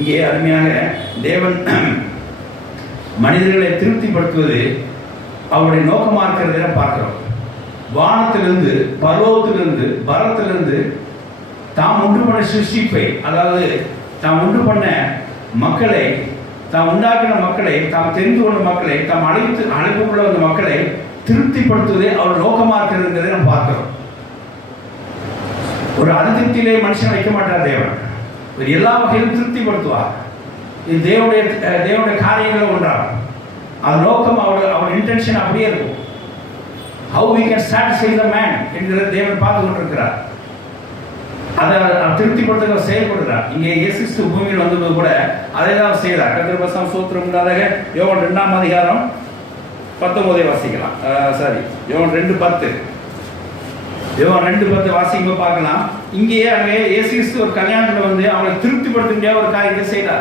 இங்கே அருமையாக தேவன் மனிதர்களை திருப்திப்படுத்துவது அவருடைய நோக்கமாக இருக்கிறத பார்க்கிறோம். வானத்திலிருந்து, பரலோகத்திலிருந்து, பரத்திலிருந்து தாம் உண்டு பண்ண சிருஷ்டிப்பை, அதாவது தாம் உண்டு பண்ண மக்களை, தாம் உண்டாக்கின மக்களை, தாம் தெரிந்து கொண்ட மக்களை, தாம் அழைப்புக்குள்ள வந்த மக்களை திருப்திப்படுத்துவதே அவர் நோக்கமாக இருக்கிறது நம்ம பார்க்கிறோம். ஒரு அதிருப்தியிலே மனுஷன் வைக்க மாட்டார் தேவன். எல்லா வகையிலும் திருப்திப்படுத்துவார். இது தேவனுடைய காரியங்கள் ஒன்றாகும். அது நோக்கம், அவர் இன்டென்ஷன் அப்படியே இருக்கும். How we can satisfy the man என்கிற தேவன் பார்த்து கொண்டிருக்கிறார். அதை திருப்திப்படுத்த செயல்படுகிறார். இங்கே இயேசு கிறிஸ்து பூமியில் வந்தபோது கூட அதை தான் செய்தார். கர்த்தர் பரிசுத்தம் சோத்திரம் உண்டாதாக. யோவான் 2ஆம் அதிகாரம் 19 வாசிக்கலாம். யோவான் 2:10. யோவான் 2:10 வாசிக்கும் பார்க்கலாம். இங்கேயே அங்கே இயேசு கிறிஸ்து ஒரு கல்யாணத்தில் வந்து அவங்களை திருப்திப்படுத்த முடியாத ஒரு காரியத்தை செய்தார்.